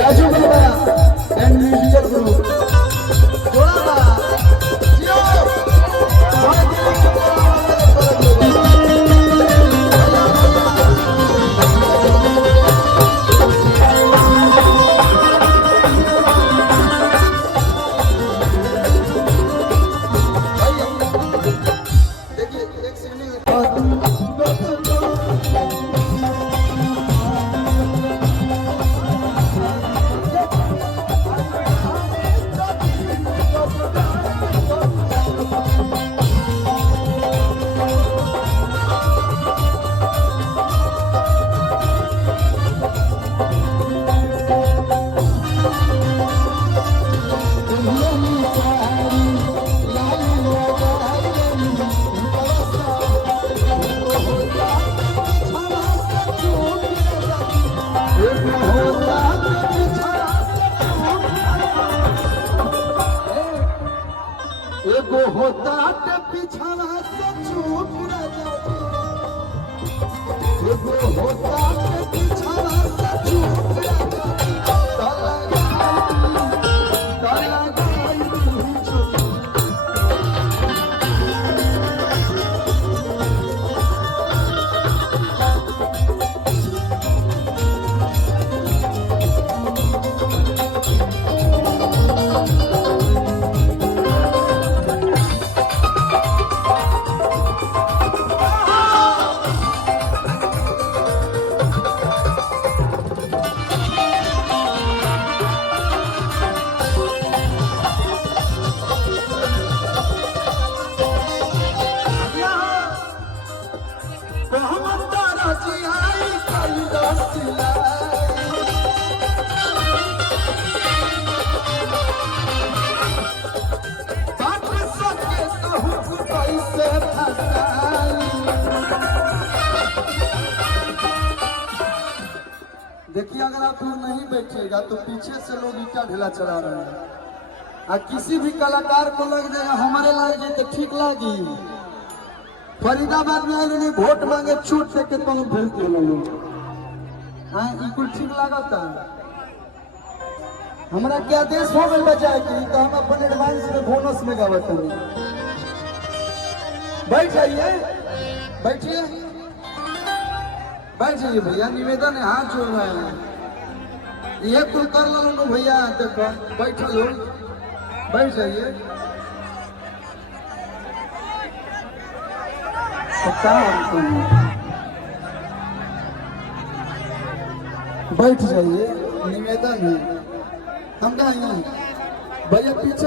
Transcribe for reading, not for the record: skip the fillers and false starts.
राजू Baba and musical group थोड़ा सा जियो हमारे दिल के देखिए एक सेकंड एगो होता ते पिछड़ा से चूक राजा जी एगो होता ते पिछड़ा से चूक राजा देखिए अगर आप लोग नहीं बैठिएगा तो पीछे से लोग ईटा ढेला चला रहे हैं और किसी भी कलाकार को लग जाएगा हमारे लाग जाए तो ठीक लागी। फरीदाबाद में आए नहीं वोट मांगे छूट दे के तुम भेजते लोग कुल ठीक लागता हमारा क्या देश हो गए बचाए कि तो हम अपन एडवांस में बोनस में गावत हैं। बैठ जाइए बैठिए बैठ जाइए भैया निवेदन है हाथ जोड़ रहे हैं ये कुल कर लो भैया देखो बैठल हो बैठ जाइए बैठ जाइए निवेदन है हम कहा भैया पीछे